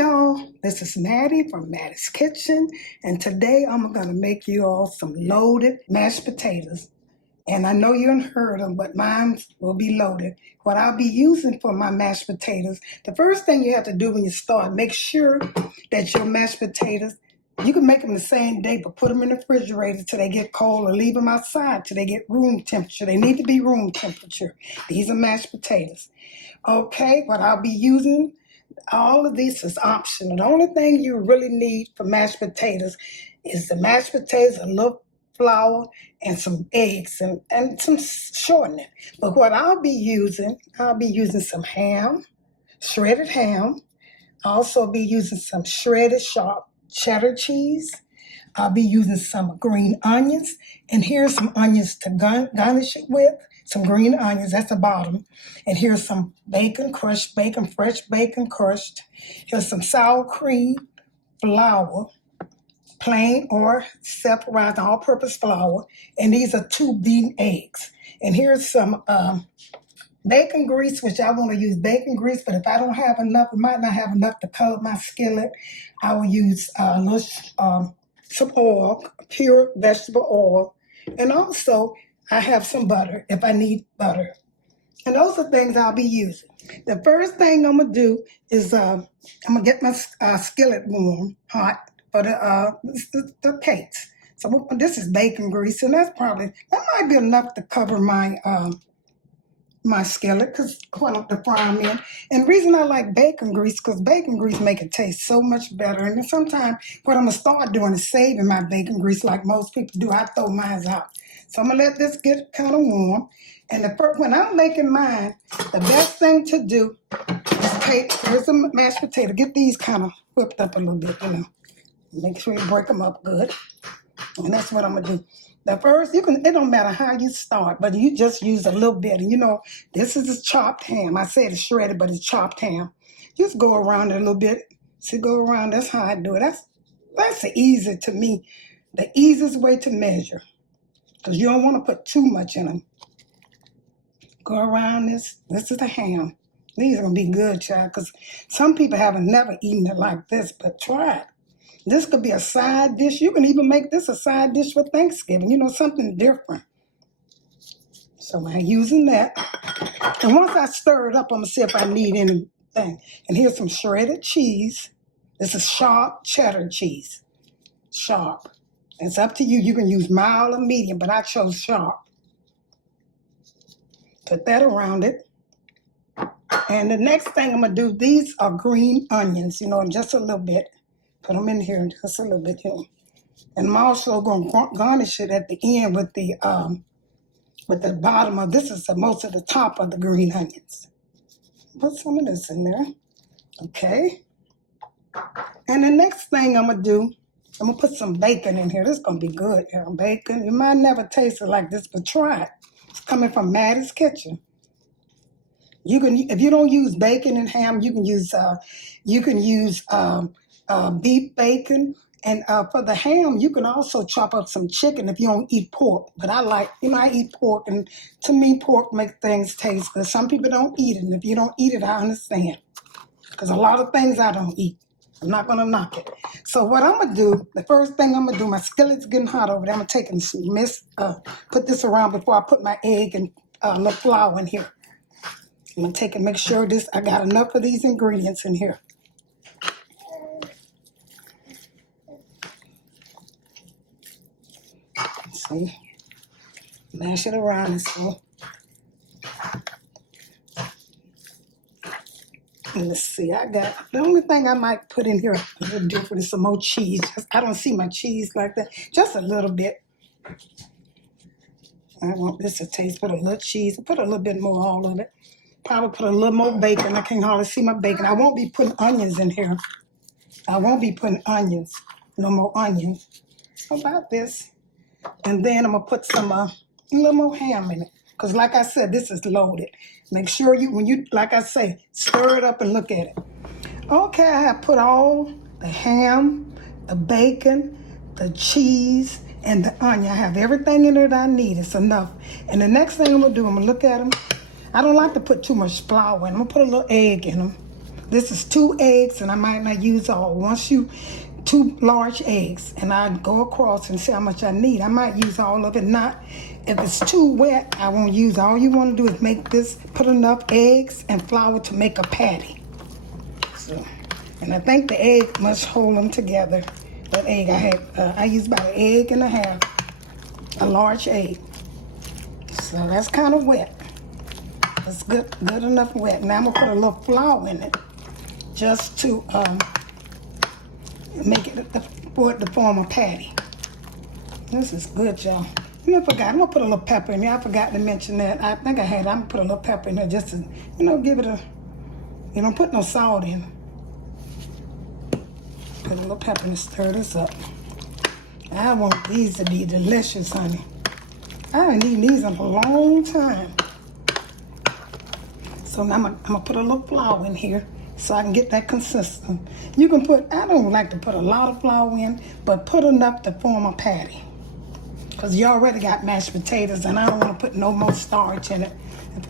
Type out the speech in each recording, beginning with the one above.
y'all, this is Mattie from Mattie's Kitchen, and today I'm going to make you all some loaded mashed potatoes. And I know you haven't heard them, but mine will be loaded. What I'll be using for my mashed potatoes, the first thing you have to do when you start, make sure that your mashed potatoes, you can make them the same day, but put them in the refrigerator till they get cold or leave them outside till they get room temperature. They need to be room temperature. These are mashed potatoes. Okay, what I'll be using, all of this is optional. The only thing you really need for mashed potatoes is the mashed potatoes, a little flour, and some eggs and some shortening. But what I'll be using some ham, shredded ham. I'll also be using some shredded sharp cheddar cheese. I'll be using some green onions. And here's some onions to garnish it with. Some green onions, that's the bottom. And here's some bacon, crushed bacon, fresh bacon crushed. Here's some sour cream, flour, plain or separate all-purpose flour. And these are 2 beaten eggs. And here's some bacon grease, which I want to use bacon grease, but if I don't have enough, I might not have enough to color my skillet, I will use some oil, pure vegetable oil. And also, I have some butter if I need butter. And those are things I'll be using. The first thing I'm going to do is I'm going to get my skillet warm, hot, for the cakes. So this is bacon grease, and that might be enough to cover my my skillet, because I want to fry them in. And the reason I like bacon grease, because bacon grease make it taste so much better. And then sometimes what I'm going to start doing is saving my bacon grease like most people do. I throw mine out. So I'm going to let this get kind of warm. And when I'm making mine, the best thing to do is here's a mashed potato. Get these kind of whipped up a little bit, Make sure you break them up good. And that's what I'm going to do. The first, it don't matter how you start, but you just use a little bit. And this is a chopped ham. I said it's shredded, but it's chopped ham. Just go around it a little bit. See, go around, that's how I do it. That's to me, the easiest way to measure. Because you don't want to put too much in them. Go around this. This is the ham. These are going to be good, child, because some people haven't never eaten it like this, but try it. This could be a side dish. You can even make this a side dish for Thanksgiving, something different. So I'm using that. And once I stir it up, I'm going to see if I need anything. And here's some shredded cheese. This is sharp cheddar cheese. Sharp. It's up to you. You can use mild or medium, but I chose sharp. Put that around it. And the next thing I'm going to do, these are green onions, just a little bit. Put them in here just a little bit here. And I'm also going to garnish it at the end with the bottom of, this is most of the top of the green onions. Put some of this in there. Okay. And the next thing I'm going to do, I'm going to put some bacon in here. This is going to be good. Bacon. You might never taste it like this, but try it. It's coming from Mattie's Kitchen. If you don't use bacon and ham, you can use beef bacon. And for the ham, you can also chop up some chicken if you don't eat pork. But I eat pork, and to me, pork makes things taste good. Some people don't eat it, and if you don't eat it, I understand. Because a lot of things I don't eat. I'm not going to knock it. So what I'm going to do, the first thing I'm going to do, my skillet's getting hot over there. I'm going to take and put this around before I put my egg and the flour in here. I'm going to take and make sure I got enough of these ingredients in here. See, mash it around and so. And let's see, the only thing I might put in here a little different is some more cheese. I don't see my cheese like that. Just a little bit. I want this to taste, put a little cheese, put a little bit more all of it. Probably put a little more bacon. I can hardly see my bacon. I won't be putting onions in here. I won't be putting onions. No more onions. So about this. And then I'm going to put some a little more ham in it. Because like I said, this is loaded. Make sure like I say, stir it up and look at it. Okay, I have put all the ham, the bacon, the cheese, and the onion. I have everything in there that I need. It's enough. And the next thing I'm going to do, I'm going to look at them. I don't like to put too much flour in them. I'm going to put a little egg in them. this is 2 eggs, and I might not use all. Once you 2 large eggs, and I go across and see how much I need. I might use all of it. Not if it's too wet, I won't use. All you want to do is make this, put enough eggs and flour to make a patty. So, and I think the egg must hold them together. That egg I used about 1.5 eggs, a large egg. So that's kind of wet. It's good enough wet. Now I'm gonna put a little flour in it, just to make it for it to form a patty. This is good, y'all. I forgot. I'm gonna put a little pepper in here. I forgot to mention that. I think I had. I'm gonna put a little pepper in there just to, give it a. You don't put no salt in. Put a little pepper and stir this up. I want these to be delicious, honey. I haven't eaten these in a long time. So now I'm gonna put a little flour in here so I can get that consistent. You can put, I don't like to put a lot of flour in, but put enough to form a patty. Because you already got mashed potatoes, and I don't want to put no more starch in it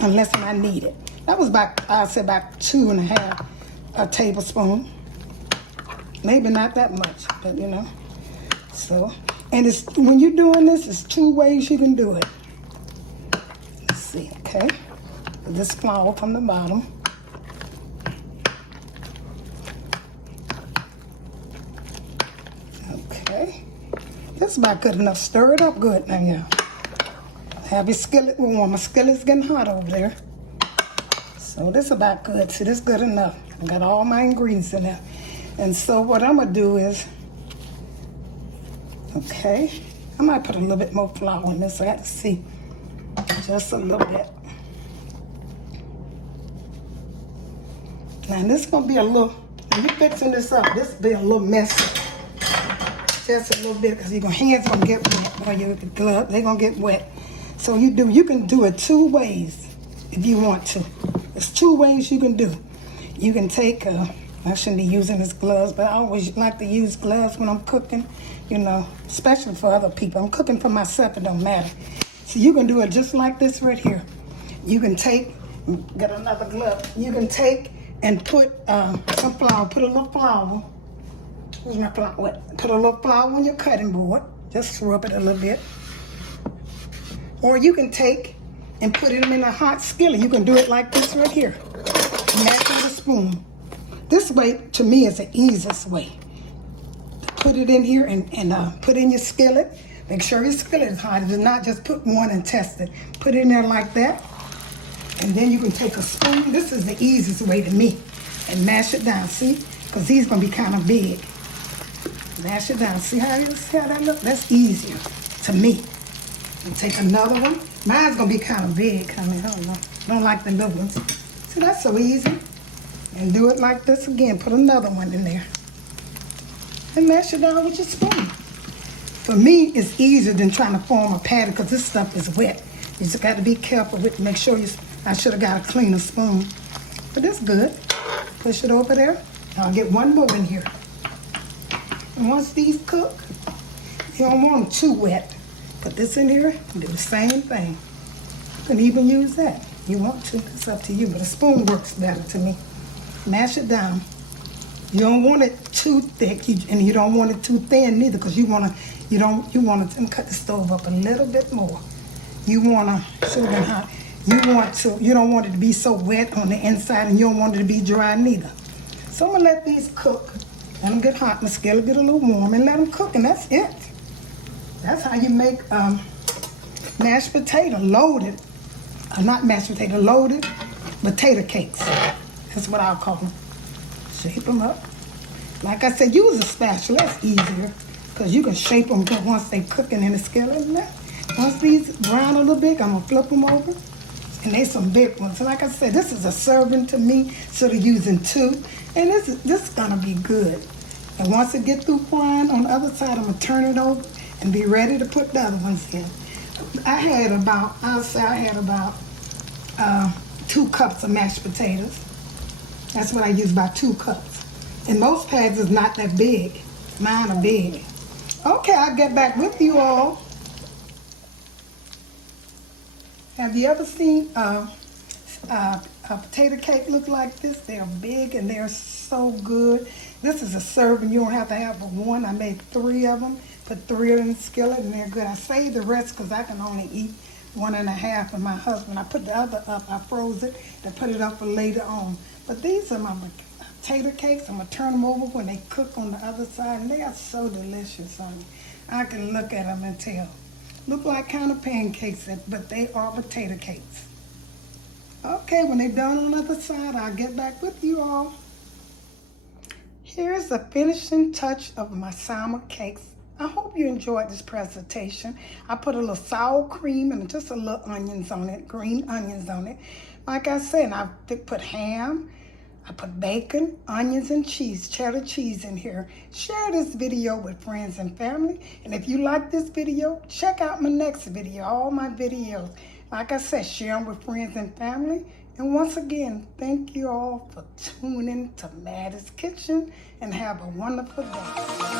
unless I need it. That was about, I'd say about 2.5 tablespoons. Maybe not that much, but So, and it's, when you're doing this, there's 2 ways you can do it. Let's see, okay? This flour from the bottom. Okay. That's about good enough. Stir it up good now, y'all. Have your skillet warm. My skillet's getting hot over there. So this is about good. See, this is good enough. I got all my ingredients in there. And so what I'm gonna do is, okay, I might put a little bit more flour in this. I got to see, just a little bit. Now this is gonna be a little, when you're fixing this up, this will be a little messy. Just a little bit, because your hands gonna get wet, or your glove, they're gonna get wet. So you can do it 2 ways if you want to. There's 2 ways you can do. You can take, I shouldn't be using this gloves, but I always like to use gloves when I'm cooking, especially for other people. I'm cooking for myself, it don't matter. So you can do it just like this right here. You can take, get another glove. You can take and put some flour, put a little flour. Where's my flour? Put a little flour on your cutting board. Just rub it a little bit. Or you can take and put it in a hot skillet. You can do it like this right here. Mash with a spoon. This way, to me, is the easiest way. Put it in here and put in your skillet. Make sure your skillet is hot. Do not just put one and test it. Put it in there like that. And then you can take a spoon. This is the easiest way to me. And mash it down, see? Because these going to be kind of big. Mash it down. See how that look? That's easier to me. And take another one. Mine's going to be kind of big. I mean, I don't know. I don't like the little ones. See, that's so easy. And do it like this again. Put another one in there. And mash it down with your spoon. For me, it's easier than trying to form a patty because this stuff is wet. You just got to be careful with it. Make sure I should have got a cleaner spoon. But it's good. Push it over there. I'll get one more in here. And once these cook, you don't want them too wet. Put this in here and do the same thing. You can even use that. You want to, it's up to you, but a spoon works better to me. Mash it down. You don't want it too thick, and you don't want it too thin neither, because you want to cut the stove up a little bit more. You want to, should have been hot. You don't want it to be so wet on the inside, and you don't want it to be dry neither. So I'm gonna let these cook. Let them get hot, my skillet get a little warm, and let them cook, and that's it. That's how you make mashed potato, loaded, not mashed potato, loaded potato cakes. That's what I'll call them. Shape them up. Like I said, use a spatula, that's easier, because you can shape them once they're cooking in the skillet. Once these brown a little bit, I'm gonna flip them over, and they some big ones. So like I said, this is a serving to me, so they're using 2, and this is gonna be good. And once it get through frying on the other side, I'm gonna turn it over and be ready to put the other ones in. I had about 2 cups of mashed potatoes. That's what I use, about 2 cups. And most pads is not that big. Mine are big. Okay, I'll get back with you all. Have you ever seen potato cake look like this. They're big and they're so good. This is a serving. You don't have to have but one. I made 3 of them. Put 3 in the skillet and they're good. I saved the rest because I can only eat 1.5. And my husband, I put the other up. I froze it to put it up for later on. But these are my potato cakes. I'm going to turn them over when they cook on the other side. And they are so delicious, honey. I can look at them and tell. Look like kind of pancakes, but they are potato cakes. Okay, when they're done on the other side, I'll get back with you all. Here's the finishing touch of my summer cakes. I hope you enjoyed this presentation. I put a little sour cream and just a little onions on it, green onions on it. Like I said, I put ham, I put bacon, onions, and cheese, cheddar cheese in here. Share this video with friends and family. And if you like this video, check out my next video, all my videos. Like I said, share them with friends and family. And once again, thank you all for tuning to Mattie's Kitchen and have a wonderful day.